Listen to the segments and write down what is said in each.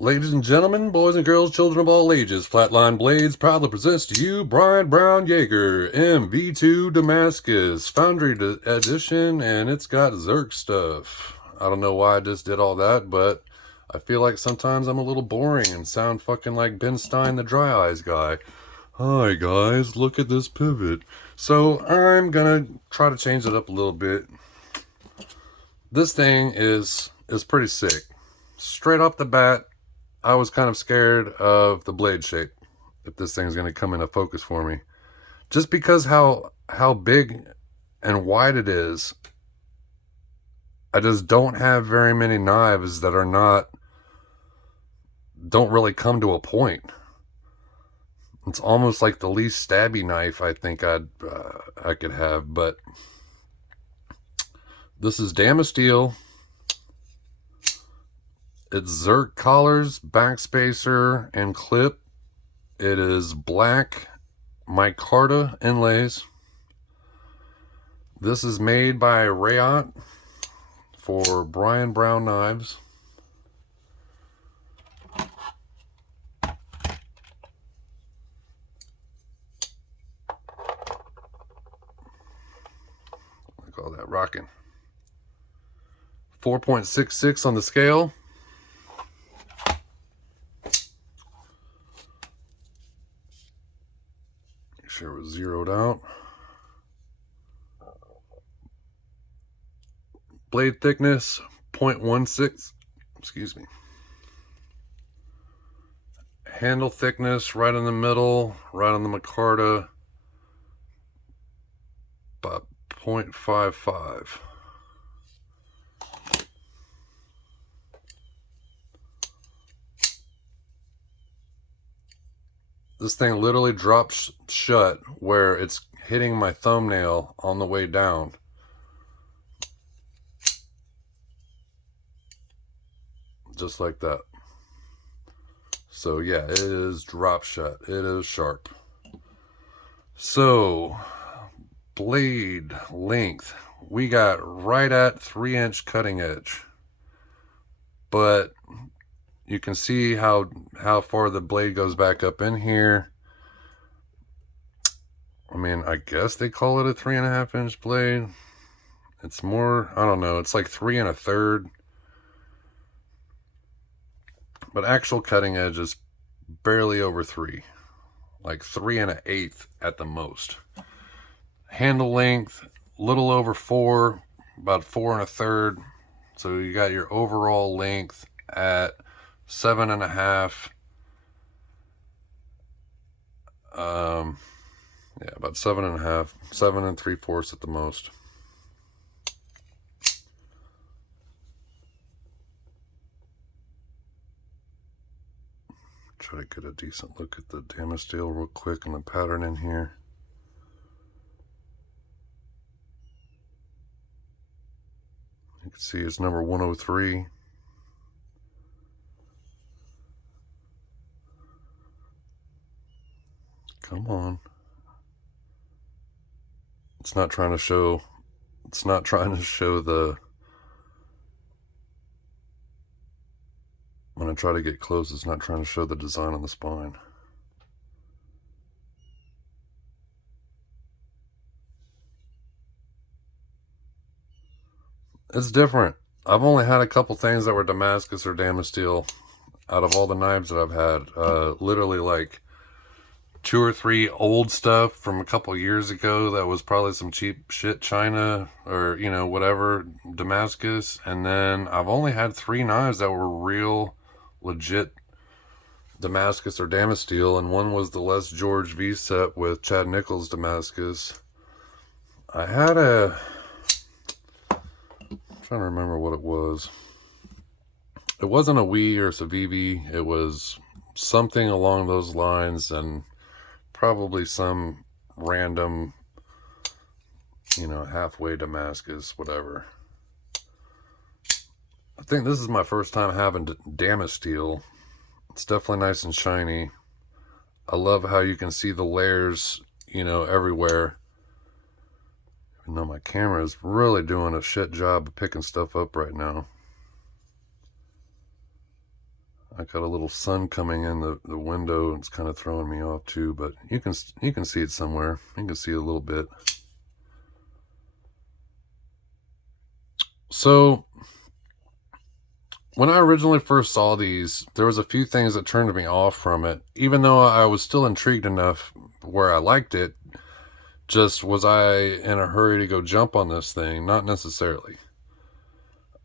Ladies and gentlemen, boys and girls, children of all ages, Flatline Blades proudly presents to you Brian Yeager M V2 Damascus Foundry edition, and it's got Zirc stuff. I don't know why I just did all that, but I feel like sometimes I'm a little boring and sound fucking like Ben Stein, the Dry Eyes guy. Hi guys, look at this pivot. So I'm gonna try to change it up a little bit. This thing is pretty sick. Straight off the bat, I was kind of scared of the blade shape, if this thing's going to come into focus for me. Just because how big and wide it is, I just don't have very many knives that don't really come to a point. It's almost like the least stabby knife I think I could have, but this is Damasteel. It's Zirc collars, backspacer, and clip. It is black micarta inlays. This is made by Reate for Brian Brown knives. I call that rocking. 4.66 on the scale. Make sure it was zeroed out. Blade thickness 0.16. Excuse me. Handle thickness right in the middle, right on the micarta, about 0.55. This thing literally drops shut where it's hitting my thumbnail on the way down. Just like that. So yeah, it is drop shut. It is sharp. So, blade length. We got right at 3-inch cutting edge. But you can see how far the blade goes back up in here. I mean, I guess they call it a 3.5-inch blade. It's more, I don't know, it's like 3 1/3. But actual cutting edge is barely over 3. Like 3 1/8 at the most. Handle length, little over 4, about 4 1/3. So you got your overall length at 7.5. Yeah, about 7.5, 7 3/4 at the most. Try to get a decent look at the Damasteel real quick and the pattern in here. You can see it's number 103. Come on. It's not trying to show the, when I try to get close, it's not trying to show the design on the spine. It's different. I've only had a couple things that were Damascus or Damasteel out of all the knives that I've had. Literally like 2 or 3 old stuff from a couple years ago that was probably some cheap shit China or, you know, whatever, Damascus. And then I've only had 3 knives that were real legit Damascus or Damasteel, and one was the Les George V-Set with Chad Nichols Damascus. I had I'm trying to remember what it was. It wasn't a Wii or Civivi. It was something along those lines, and probably some random, you know, halfway Damascus, whatever. I think this is my first time having Damasteel. It's definitely nice and shiny. I love how you can see the layers, you know, everywhere. Even though my camera is really doing a shit job of picking stuff up right now. I got a little sun coming in the window. It's kind of throwing me off too, but you can see it somewhere. You can see a little bit. So when I originally first saw these, there was a few things that turned me off from it, even though I was still intrigued enough where I liked it. Just was I in a hurry to go jump on this thing? Not necessarily.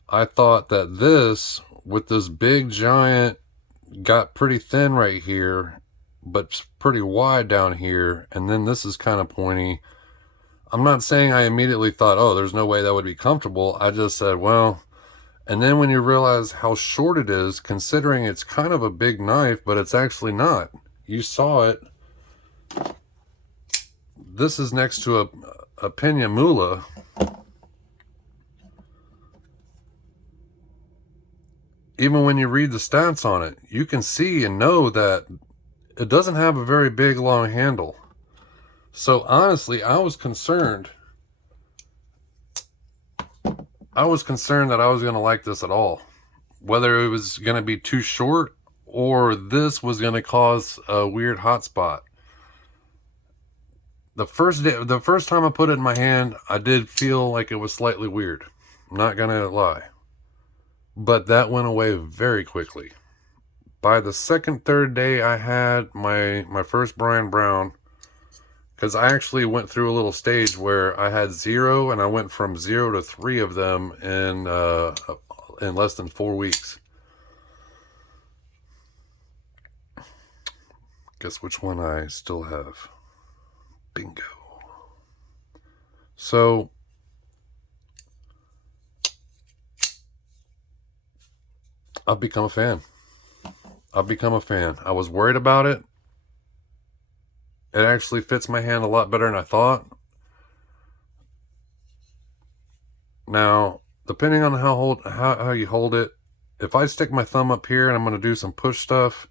I thought that this, with this big giant, got pretty thin right here, but pretty wide down here, and then this is kind of pointy. I'm not saying I immediately thought, oh, there's no way that would be comfortable. I just said, well, and then when you realize how short it is, considering it's kind of a big knife, but it's actually not. You saw it. This is next to a Pena Mula. Even when you read the stats on it, you can see and know that it doesn't have a very big, long handle. So honestly, I was concerned. I was concerned that I was going to like this at all. Whether it was going to be too short or this was going to cause a weird hot spot. The first time I put it in my hand, I did feel like it was slightly weird. I'm not going to lie. But that went away very quickly. By the second, third day I had my first Brian Brown, because I actually went through a little stage where I had 0, and I went from 0 to 3 of them in less than 4 weeks. Guess which one I still have? Bingo. So I've become a fan. I've become a fan. I was worried about it. It actually fits my hand a lot better than I thought. Now, depending on how you hold it, if I stick my thumb up here and I'm going to do some push stuff,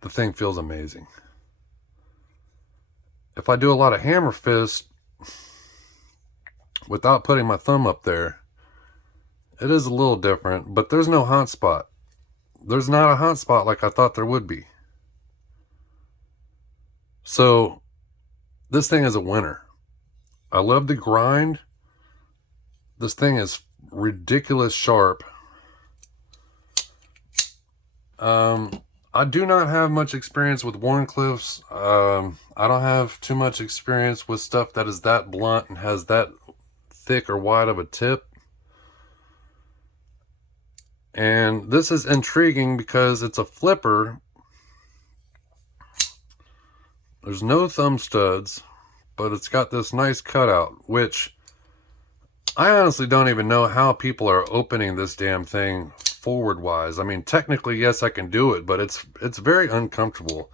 the thing feels amazing. If I do a lot of hammer fist without putting my thumb up there, it is a little different, but there's no hot spot. There's not a hot spot like I thought there would be. So this thing is a winner. I love the grind. This thing is ridiculous sharp. I do not have much experience with Wharncliffes. I don't have too much experience with stuff that is that blunt and has that thick or wide of a tip. And this is intriguing because it's a flipper. There's no thumb studs, but it's got this nice cutout, which I honestly don't even know how people are opening this damn thing forward wise. I mean, technically, yes, I can do it, but it's very uncomfortable.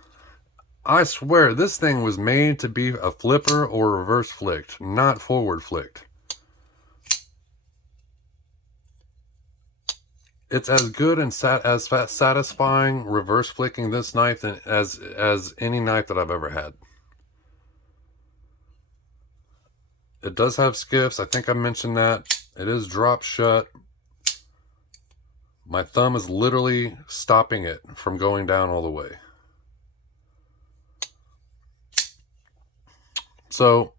I swear this thing was made to be a flipper or reverse flicked, not forward flicked. It's as good and satisfying reverse flicking this knife as any knife that I've ever had. It does have skiffs. I think I mentioned that. It is drop shut. My thumb is literally stopping it from going down all the way. So,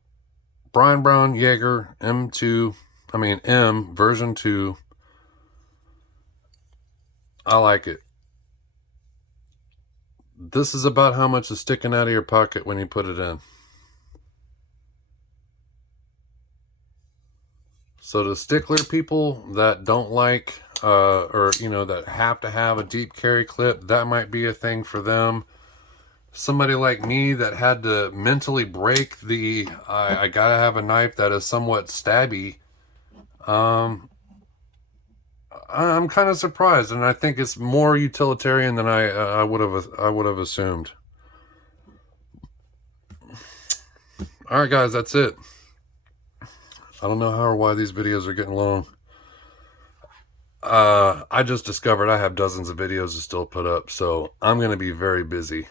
Brian Brown Yeager M version 2. I like it. This is about how much is sticking out of your pocket when you put it in. So the stickler people that don't like, that have to have a deep carry clip, that might be a thing for them. Somebody like me that had to mentally break I gotta have a knife that is somewhat stabby. I'm kind of surprised, and I think it's more utilitarian than I would have assumed. All right, guys, that's it. I don't know how or why these videos are getting long. I just discovered I have dozens of videos to still put up, so I'm going to be very busy.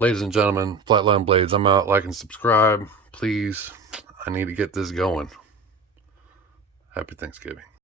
Ladies and gentlemen, Flatline Blades, I'm out. Like and subscribe, please. I need to get this going. Happy Thanksgiving.